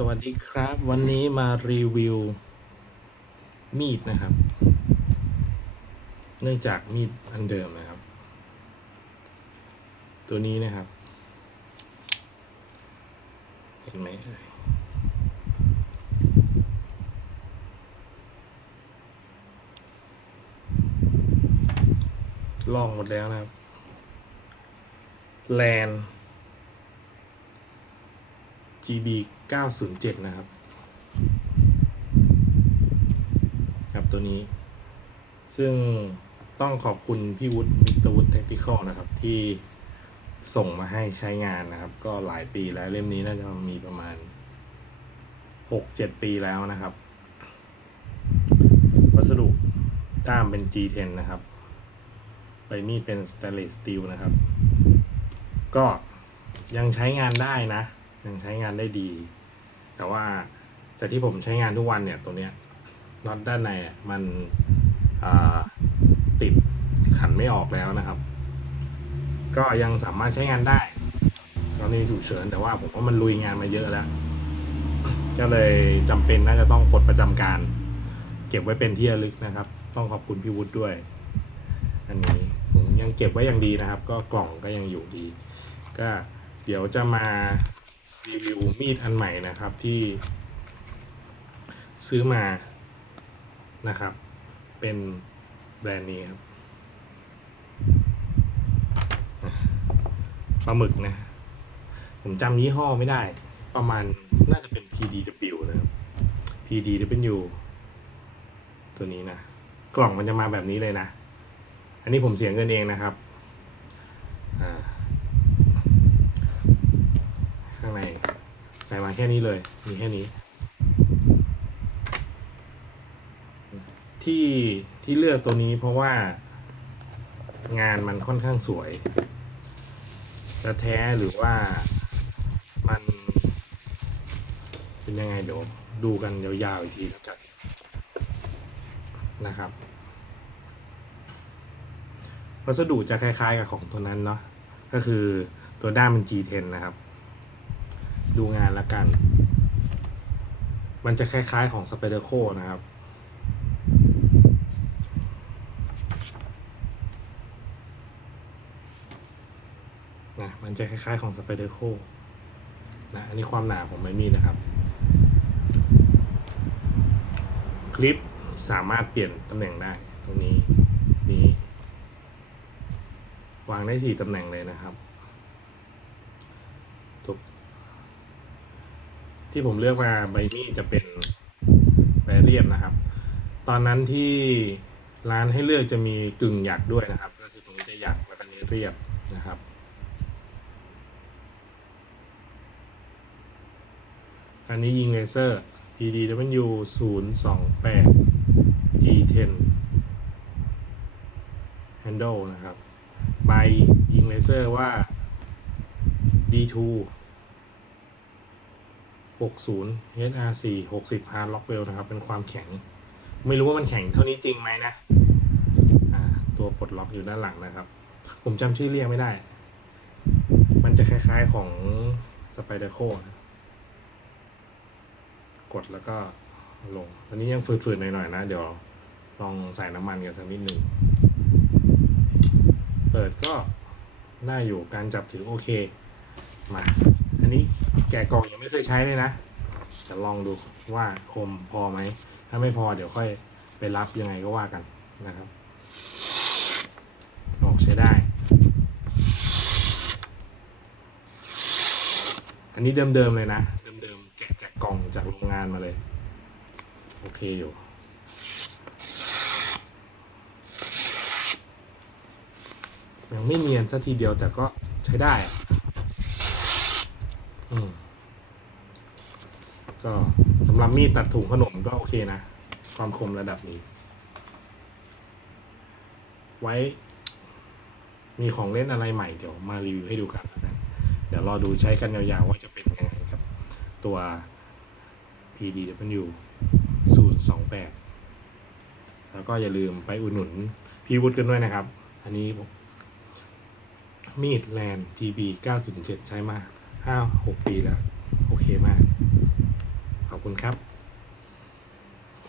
สวัสดีครับ วันนี้มารีวิว มีดนะครับ เนื่องจากมีดอันเดิมนะครับ ตัวนี้นะครับ เห็นไหมเอ่ยลองหมดแล้วนะครับ แลน GB 907 นะครับ ครับตัวนี้ ซึ่งต้องขอบคุณพี่วุฒิมิสเตอร์วุฒิเทคนิคอลนะครับ ที่ส่งมาให้ใช้งานนะครับ ก็หลายปีแล้วเล่มนี้น่าจะมีประมาณ 6-7 ปีแล้วนะครับ วัสดุด้ามเป็น G10 นะครับใบมีดเป็นสเตนเลสสตีลนะครับ ก็ยังใช้งานได้นะ ยังใช้งานได้ดี แต่ว่าจากที่ผมใช้งานทุกวันเนี่ยตัวเนี้ยน็อตด้านในมันติดขันไม่ออกแล้วนะครับ ก็ยังสามารถใช้งานได้กรณีฉุกเฉินแต่ว่าผมว่ามันลุยงานมาเยอะแล้ว ก็เลยจำเป็นน่าจะต้องปลดประจำการ เก็บไว้เป็นที่ระลึกนะครับ ต้องขอบคุณพี่วุฒิด้วย อันนี้ผมยังเก็บไว้อย่างดีนะครับ ก็กล่องก็ยังอยู่ดี ก็เดี๋ยวจะมา รีวิวมีดอันใหม่นะครับที่ซื้อมานะครับ เป็นแบรนด์นี้ครับปลาหมึกนะ ผมจำยี่ห้อไม่ได้ ประมาณน่าจะเป็น PDW นะครับ PDW ตัวนี้นะ กล่องมันจะมาแบบนี้เลยนะ อันนี้ผมเสียเงินเองนะครับ อ่า ข้างในใส่มา แค่นี้เลย มีแค่นี้ ที่ที่เลือกตัวนี้เพราะว่างานมันค่อนข้างสวย จะแท้หรือว่ามัน เป็นยังไงเดี๋ยวดูกันยาวๆอีกทีแล้วกันนะครับวัสดุจะคล้ายๆกับของตัวนั้นเนาะก็คือตัวด้ามเป็น G10 นะครับ ดูงานละกัน มันจะคล้ายๆของ s p i d e r c o นะครับ นะมันจะคล้ายๆของ s p i d e r c o นะอันนี้ความหนาของใบมีดนะครับ คลิปสามารถเปลี่ยนตำแหน่งได้ตรงนี้นี้วางได้สี่ตำแหน่งเลยนะครับทุก ที่ผมเลือกมาใบมีดจะเป็นใบเรียบนะครับ ตอนนั้นที่ร้านให้เลือกจะมีกึ่งหยักด้วยนะครับ ก็คือตรงนี้จะหยักแล้วก็นี้เรียบนะครับ อันนี้ยิงเลเซอร์ PDW 0 2 8 G10 handle นะครับ ใบยิงเลเซอร์ว่า D2 60 HR4 60 Hard Lockwell นะครับ เป็นความแข็ง ไม่รู้ว่ามันแข็งเท่านี้จริงไหมนะตัวปลดล็อกอยู่ด้านหลังนะครับ ผมจำชื่อเรียกไม่ได้ มันจะคล้ายๆของ Spyderco นะกดแล้วก็ลงอันนี้ยังฝืดๆหน่อยๆนะ เดี๋ยวลองใส่น้ำมันกันสักนิดหนึ่ง เปิดก็ได้อยู่การจับถือโอเค มา นนี้แกะกล่องยังไม่เคยใช้เลยนะจะลองดูว่าคมพอไหม ถ้าไม่พอเดี๋ยวค่อยไปรับยังไงก็ว่ากันนะครับ ออกใช้ได้ อันนี้เดิมๆเลยนะ เดิมๆแกะจากกล่องจากโรงงานมาเลย โอเคอยู่ยังไม่เนียนสักทีเดียวแต่ก็ใช้ได้ อืมก็สำหรับมีดตัดถุงขนมก็โอเคนะ ความคมระดับนี้ ไว้ มีของเล่นอะไรใหม่เดี๋ยวมารีวิวให้ดูกันแล้วกันเดี๋ยวรอดูใช้กันยาวๆ ว่าจะเป็นยังไงครับ ตัว PDW 028 แล้วก็อย่าลืมไปอุดหนุนพี่วุฒิกันด้วยนะครับ อันนี้มมีดแลน GB 907 ใช้มา ห้าหกปีแล้ว โอเคมาก ขอบคุณครับ